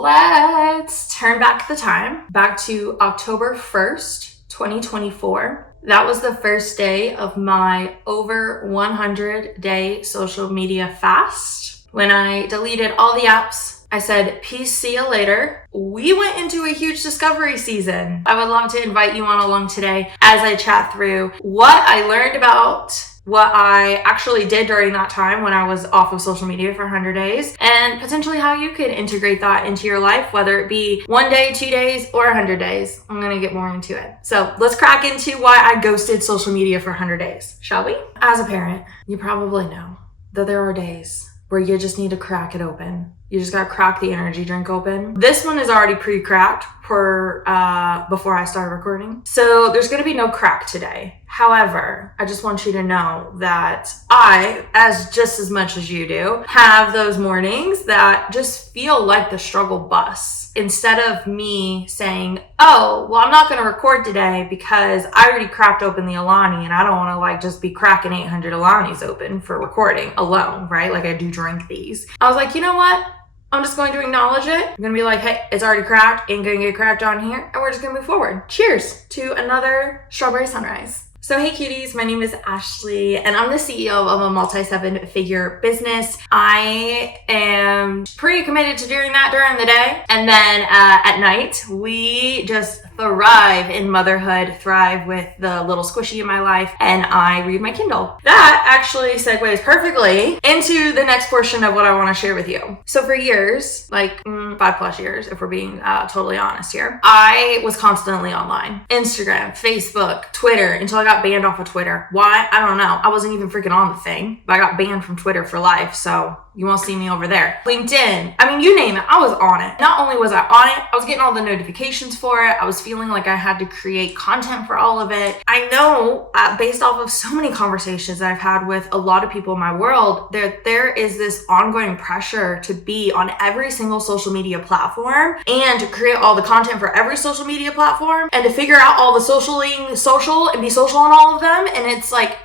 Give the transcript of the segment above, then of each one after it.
let's turn back the time back to October 1st, 2024. That was the first day of my over 100-day social media fast. When I deleted all the apps, I said, peace, see you later. We went into a huge discovery season. I would love to invite you on along today as I chat through what I learned about what I actually did during that time when I was off of social media for 100 days, and potentially how you could integrate that into your life, whether it be 1 day, 2 days, or 100 days. I'm gonna get more into it. So let's crack into why I ghosted social media for 100 days, shall we? As a parent, you probably know that there are days where you just need to crack it open. You just gotta crack the energy drink open. This one is already pre-cracked before I started recording. So there's gonna be no crack today. However, I just want you to know that I, just as much as you do, have those mornings that just feel like the struggle bus. Instead of me saying, oh, well, I'm not gonna record today because I already cracked open the Alani and I don't wanna just be cracking 800 Alanis open for recording alone, right? Like I do drink these. I was like, you know what? I'm just going to acknowledge it. I'm going to be like, hey, it's already cracked. Ain't going to get cracked on here. And we're just going to move forward. Cheers to another strawberry sunrise. So hey cuties, my name is Ashley and I'm the CEO of a multi-7-figure business. I am pretty committed to doing that during the day. And then at night, we just thrive in motherhood, thrive with the little squishy in my life, and I read my Kindle. That actually segues perfectly into the next portion of what I want to share with you. So for years, 5+ years, if we're being totally honest here, I was constantly online. Instagram, Facebook, Twitter, until I got banned off of Twitter. Why? I don't know. I wasn't even freaking on the thing, but I got banned from Twitter for life, so you won't see me over there. LinkedIn, I mean, you name it, I was on it. Not only was I on it, I was getting all the notifications for it. I was feeling like I had to create content for all of it. I know, based off of so many conversations that I've had with a lot of people in my world, there is this ongoing pressure to be on every single social media platform and to create all the content for every social media platform and to figure out all the social and be social on all of them. And it's like,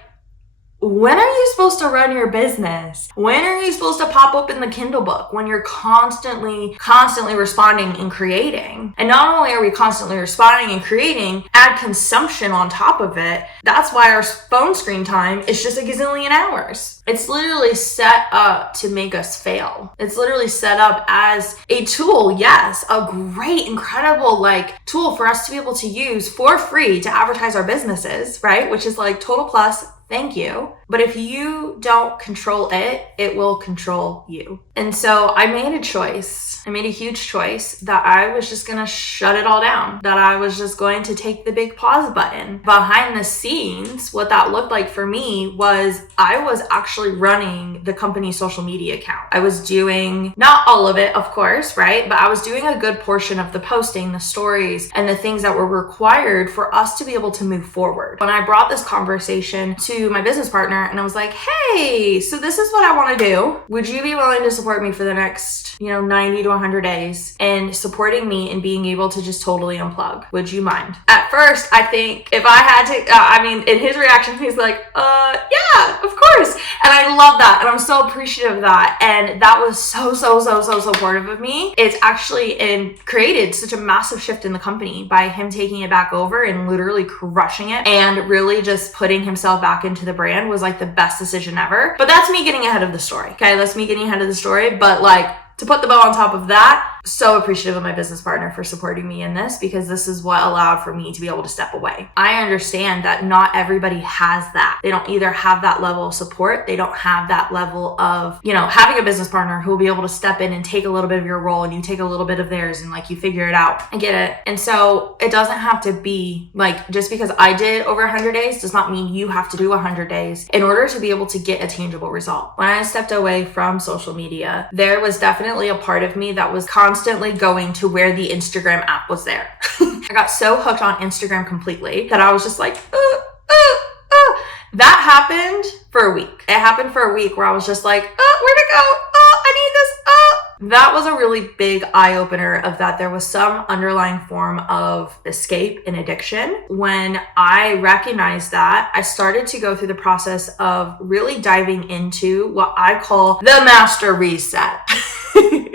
when are you supposed to run your business? When are you supposed to pop open the Kindle book? When you're constantly responding and creating. And not only are we constantly responding and creating, add consumption on top of it. That's why our phone screen time is just a gazillion hours. It's literally set up to make us fail. It's literally set up as a tool, yes, a great, incredible tool for us to be able to use for free to advertise our businesses, right? Which is total plus. Thank you. But if you don't control it, it will control you. And so I made a choice. I made a huge choice that I was just going to shut it all down, that I was just going to take the big pause button. Behind the scenes, what that looked like for me was I was actually running the company's social media account. I was doing, not all of it, of course, right? But I was doing a good portion of the posting, the stories, and the things that were required for us to be able to move forward. When I brought this conversation to my business partner and I was like, hey, so this is what I want to do. Would you be willing to support me for the next, 90 to 100 days and supporting me and being able to just totally unplug? Would you mind? At first, I think if I had to, in his reaction, he's like, yeah, of course. And I love that. And I'm so appreciative of that. And that was so supportive of me. It's actually created such a massive shift in the company by him taking it back over and literally crushing it and really just putting himself back into the brand was the best decision ever. But that's me getting ahead of the story. Okay, that's me getting ahead of the story. But to put the bow on top of that, so appreciative of my business partner for supporting me in this, because this is what allowed for me to be able to step away. I understand that not everybody has that. They don't either have that level of support. They don't have that level of, having a business partner who will be able to step in and take a little bit of your role and you take a little bit of theirs and you figure it out. I get it. And so it doesn't have to be just because I did over 100 days does not mean you have to do 100 days in order to be able to get a tangible result. When I stepped away from social media, there was definitely a part of me that was constantly going to where the Instagram app was there. I got so hooked on Instagram completely that I was just like, That happened for a week. It happened for a week where I was just like, where'd it go? I need this. That was a really big eye-opener of that there was some underlying form of escape and addiction. When I recognized that, I started to go through the process of really diving into what I call the master reset.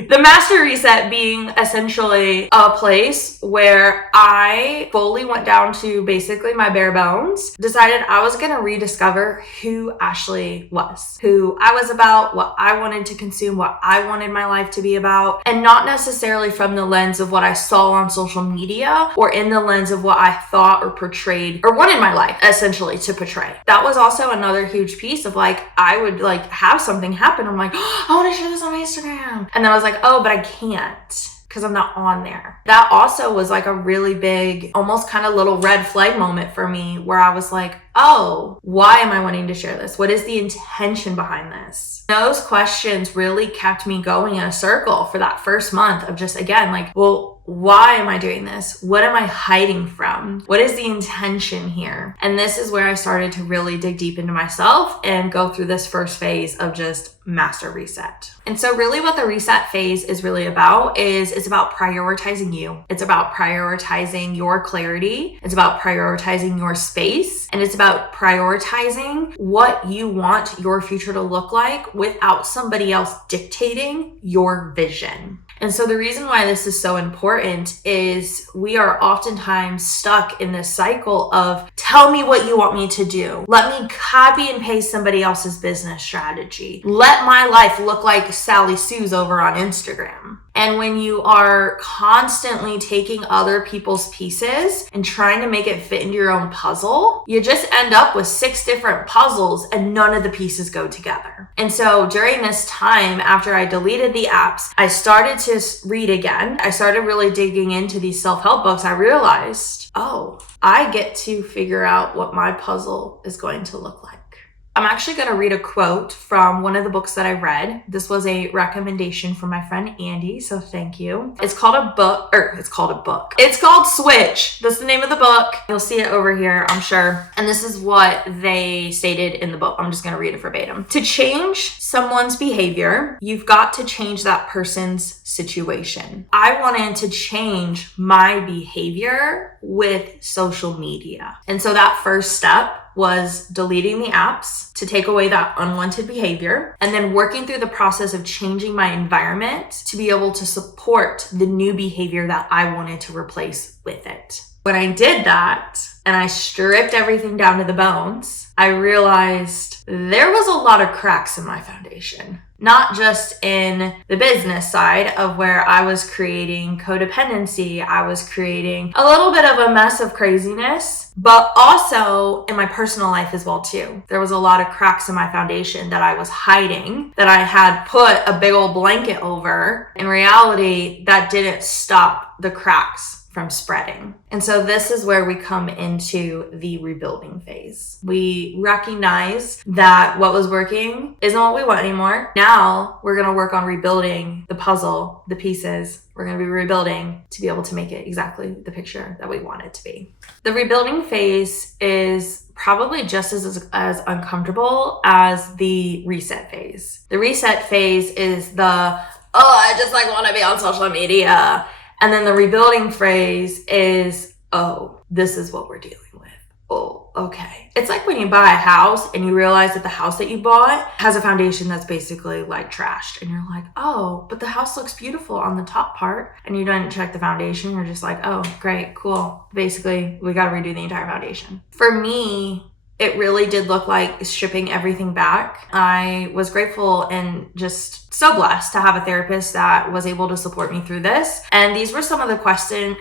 The master reset being essentially a place where I fully went down to basically my bare bones, decided I was going to rediscover who Ashley was, who I was about, what I wanted to consume, what I wanted my life to be about, and not necessarily from the lens of what I saw on social media or in the lens of what I thought or portrayed or wanted my life essentially to portray. That was also another huge piece of like, I would like have something happen. I'm like, oh, I want to share this on my Instagram. And then I was like, oh, but I can't because I'm not on there. That also was like a really big, almost kind of little red flag moment for me where I was like, oh, why am I wanting to share this? What is the intention behind this? Those questions really kept me going in a circle for that first month of just, again, like, well, why am I doing this? What am I hiding from? What is the intention here? And this is where I started to really dig deep into myself and go through this first phase of just master reset. And so really what the reset phase is really about is it's about prioritizing you. It's about prioritizing your clarity. It's about prioritizing your space. And it's about prioritizing what you want your future to look like without somebody else dictating your vision. And so the reason why this is so important is we are oftentimes stuck in this cycle of tell me what you want me to do. Let me copy and paste somebody else's business strategy. Let my life look like Sally Sue's over on Instagram. And when you are constantly taking other people's pieces and trying to make it fit into your own puzzle, you just end up with 6 different puzzles and none of the pieces go together. And so during this time, after I deleted the apps, I started to read again. I started really digging into these self-help books. I realized, oh, I get to figure out what my puzzle is going to look like. I'm actually going to read a quote from one of the books that I read. This was a recommendation from my friend Andy, so thank you. It's called It's called Switch. That's the name of the book. You'll see it over here, I'm sure. And this is what they stated in the book. I'm just going to read it verbatim. To change someone's behavior, you've got to change that person's situation. I wanted to change my behavior with social media. And so that first step was deleting the apps to take away that unwanted behavior, and then working through the process of changing my environment to be able to support the new behavior that I wanted to replace with it. When I did that and I stripped everything down to the bones, I realized there was a lot of cracks in my foundation. Not just in the business side of where I was creating codependency, I was creating a little bit of a mess of craziness, but also in my personal life as well too. There was a lot of cracks in my foundation that I was hiding, that I had put a big old blanket over. In reality, that didn't stop the cracks from spreading. And so this is where we come into the rebuilding phase. We recognize that what was working isn't what we want anymore. Now we're going to work on rebuilding the puzzle, the pieces. We're going to be rebuilding to be able to make it exactly the picture that we want it to be. The rebuilding phase is probably just as uncomfortable as the reset phase. The reset phase is I just want to be on social media. And then the rebuilding phase is, oh, this is what we're dealing with. Oh, okay. It's like when you buy a house and you realize that the house that you bought has a foundation that's basically like trashed. And you're like, oh, but the house looks beautiful on the top part. And you didn't check the foundation. You're just like, oh, great, cool. Basically, we got to redo the entire foundation. For me, it really did look like stripping everything back. I was grateful and just so blessed to have a therapist that was able to support me through this. And these were some of the questions.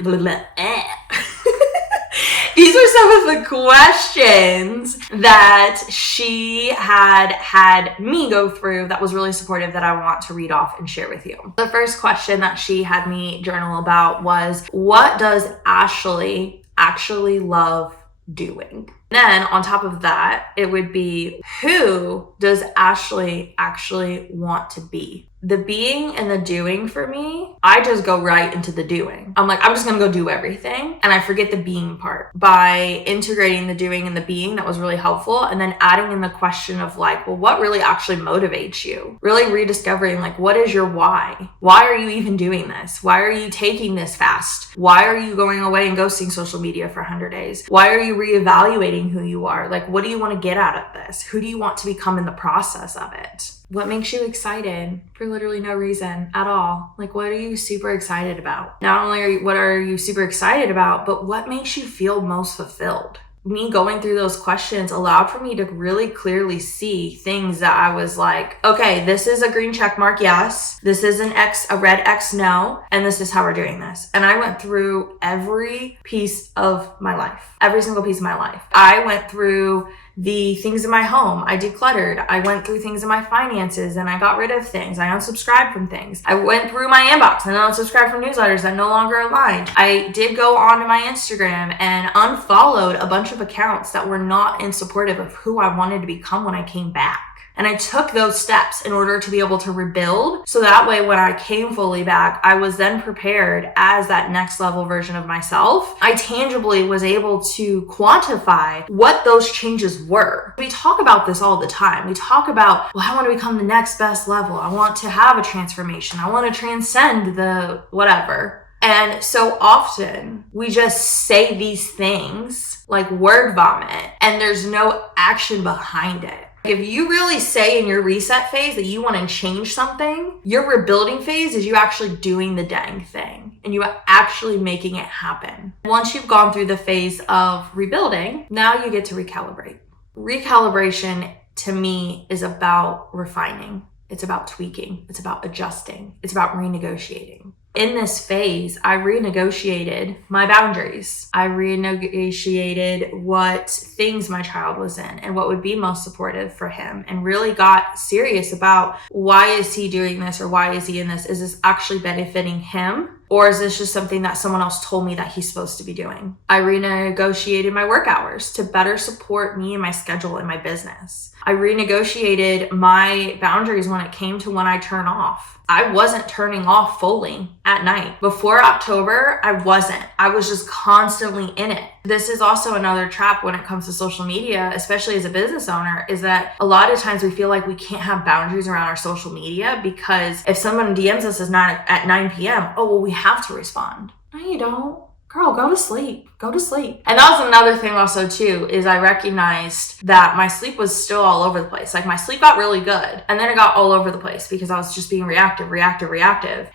These were some of the questions that she had me go through that was really supportive that I want to read off and share with you. The first question that she had me journal about was, what does Ashley actually love doing? Then on top of that, it would be, who does Ashley actually want to be? The being and the doing for me, I just go right into the doing. I'm like, I'm just going to go do everything. And I forget the being part. By integrating the doing and the being, that was really helpful. And then adding in the question of like, well, what really actually motivates you? Really rediscovering like, what is your why? Why are you even doing this? Why are you taking this fast? Why are you going away and ghosting social media for 100 days? Why are you reevaluating who you are? Like, what do you want to get out of this? Who do you want to become in the process of it? What makes you excited for literally no reason at all? Like, what are you super excited about? Not only what are you super excited about, but what makes you feel most fulfilled? Me going through those questions allowed for me to really clearly see things that I was like, okay, this is a green check mark, yes. This is a red X, no. And this is how we're doing this. And I went through every piece of my life, every single piece of my life. I went through the things in my home. I decluttered. I went through things in my finances and I got rid of things. I unsubscribed from things. I went through my inbox and unsubscribed from newsletters that no longer aligned. I did go onto my Instagram and unfollowed a bunch of accounts that were not in supportive of who I wanted to become when I came back. And I took those steps in order to be able to rebuild. So that way, when I came fully back, I was then prepared as that next level version of myself. I tangibly was able to quantify what those changes were. We talk about this all the time. We talk about, well, I want to become the next best level. I want to have a transformation. I want to transcend the whatever. And so often we just say these things like word vomit and there's no action behind it. If you really say in your reset phase that you want to change something, your rebuilding phase is you actually doing the dang thing and you are actually making it happen. Once you've gone through the phase of rebuilding, now you get to recalibrate. Recalibration to me is about refining. It's about tweaking. It's about adjusting. It's about renegotiating. In this phase, I renegotiated my boundaries. I renegotiated what things my child was in and what would be most supportive for him, and really got serious about why is he doing this or why is he in this? Is this actually benefiting him? Or is this just something that someone else told me that he's supposed to be doing? I renegotiated my work hours to better support me and my schedule and my business. I renegotiated my boundaries when it came to when I turn off. I wasn't turning off fully at night. Before October, I wasn't. I was just constantly in it. This is also another trap when it comes to social media, especially as a business owner, is that a lot of times we feel like we can't have boundaries around our social media because if someone DMs us at 9 p.m., oh, well, we have to respond. No, you don't. Girl, go to sleep. Go to sleep. And that was another thing also too, is I recognized that my sleep was still all over the place. Like my sleep got really good and then it got all over the place because I was just being reactive.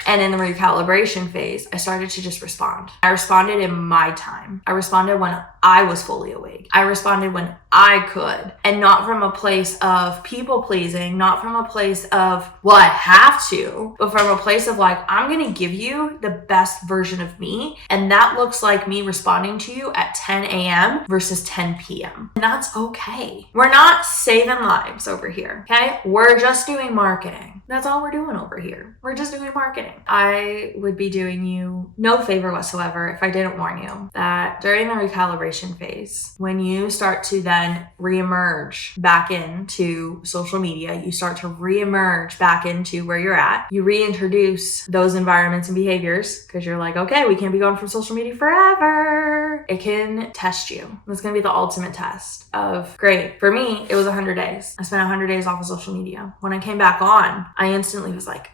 And in the recalibration phase, I started to just respond. I responded in my time. I responded when I was fully awake. I responded when I could, and not from a place of people pleasing, not from a place of, well, I have to, but from a place of like, I'm going to give you the best version of me. And that looks like me responding to you at 10 a.m. versus 10 p.m. And that's okay. We're not saving lives over here, okay? We're just doing marketing. That's all we're doing over here. We're just doing marketing. I would be doing you no favor whatsoever if I didn't warn you that during the recalibration phase, when you start to then reemerge back into social media, you start to reemerge back into where you're at, you reintroduce those environments and behaviors because you're like, okay, we can't be going from social media forever. It can test you. It's going to be the ultimate test of, great. For me, it was 100 days. I spent 100 days off of social media. When I came back on, I instantly was like,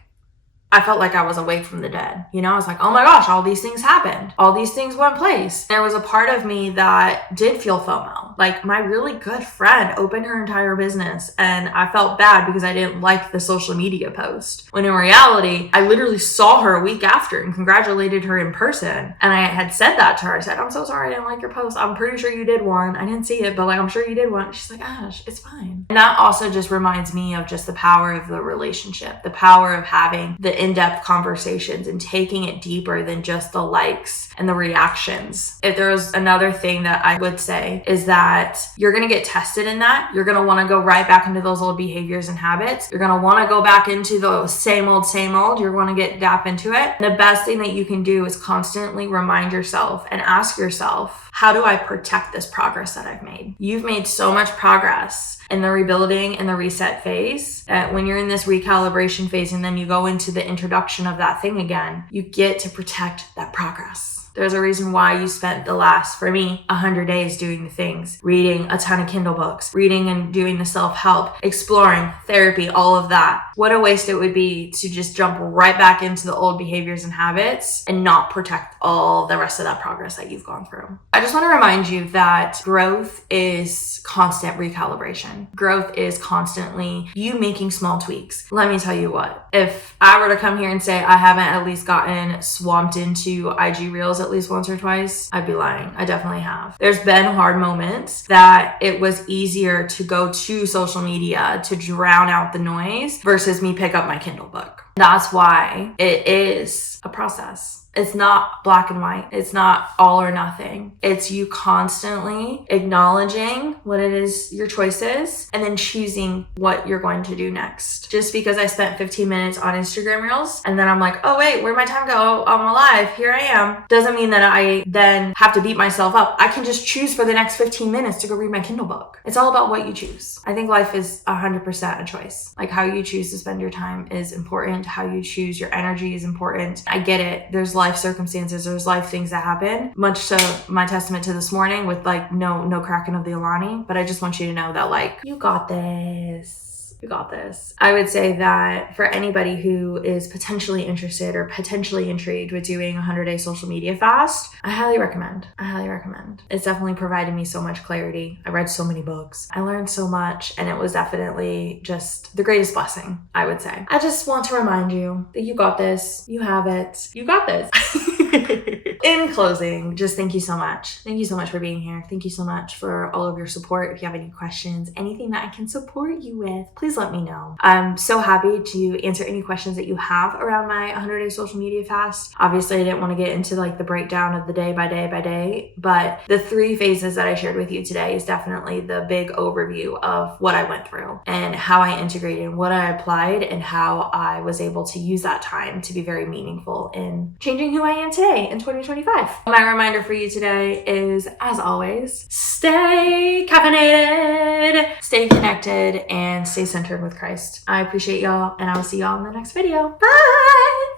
I felt like I was awake from the dead. You know, I was like, oh my gosh, all these things happened. All these things went place. There was a part of me that did feel FOMO. Like my really good friend opened her entire business and I felt bad because I didn't like the social media post. When in reality, I literally saw her a week after and congratulated her in person. And I had said that to her. I said, I'm so sorry I didn't like your post. I'm pretty sure you did one. I didn't see it, but like, I'm sure you did one. She's like, Ash, it's fine. And that also just reminds me of just the power of the relationship, the power of having the in-depth conversations and taking it deeper than just the likes and the reactions. If there was another thing that I would say is that you're going to get tested in that. You're going to want to go right back into those old behaviors and habits. You're going to want to go back into the same old. You're going to get dap into it. The best thing that you can do is constantly remind yourself and ask yourself, how do I protect this progress that I've made? You've made so much progress in the rebuilding and the reset phase that when you're in this recalibration phase and then you go into the introduction of that thing again, you get to protect that progress. There's a reason why you spent the last, for me, 100 days doing the things, reading a ton of Kindle books, reading and doing the self-help, exploring, therapy, all of that. What a waste it would be to just jump right back into the old behaviors and habits and not protect all the rest of that progress that you've gone through. I just want to remind you that growth is constant recalibration. Growth is constantly you making small tweaks. Let me tell you what, if I were to come here and say I haven't at least gotten swamped into IG Reels at least once or twice, I'd be lying. I definitely have. There's been hard moments that it was easier to go to social media to drown out the noise versus me pick up my Kindle book. That's why it is a process. It's not black and white. It's not all or nothing. It's you constantly acknowledging what it is, your choices, and then choosing what you're going to do next. Just because I spent 15 minutes on Instagram Reels and then I'm like, oh wait, where'd my time go? I'm alive. Here I am. Doesn't mean that I then have to beat myself up. I can just choose for the next 15 minutes to go read my Kindle book. It's all about what you choose. I think life is 100% a choice. Like how you choose to spend your time is important. How you choose your energy is important. I get it. There's life circumstances, there's life things that happen, much to my testament to this morning with like no cracking of the Alani. But I just want you to know that like, you got this. You got this. I would say that for anybody who is potentially interested or potentially intrigued with doing a 100-day social media fast, I highly recommend. It's definitely provided me so much clarity. I read so many books. I learned so much, and it was definitely just the greatest blessing, I would say. I just want to remind you that you got this. You have it. You got this. In closing, just thank you so much. Thank you so much for being here. Thank you so much for all of your support. If you have any questions, anything that I can support you with, please let me know. I'm so happy to answer any questions that you have around my 100-day social media fast. Obviously, I didn't want to get into like the breakdown of the day by day, but the 3 phases that I shared with you today is definitely the big overview of what I went through and how I integrated, what I applied, and how I was able to use that time to be very meaningful in changing who I am today in 2025. My reminder for you today is, as always, stay caffeinated, stay connected, and stay centered with Christ. I appreciate y'all, and I will see y'all in the next video. Bye!